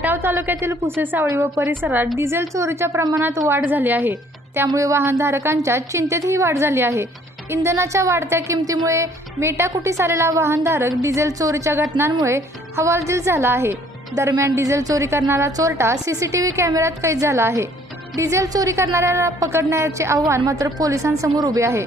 खटाव तालुक्यातील पुसे सावळी व परिसरात डिझेल चोरीच्या प्रमाणात वाढ झाली आहे. त्यामुळे वाहनधारकांच्या चिंतेतही वाढ झाली आहे. इंधनाच्या वाढत्या किमतीमुळे मेटाकुटीस आलेला वाहनधारक डिझेल चोरीच्या घटनांमुळे हवालदिल झाला आहे. दरम्यान डिझेल चोरी करणारा चोरटा सीसीटीव्ही कॅमेऱ्यात कैद झाला आहे. डिझेल चोरी करणाऱ्याला पकडण्याचे आव्हान मात्र पोलिसांसमोर उभे आहे.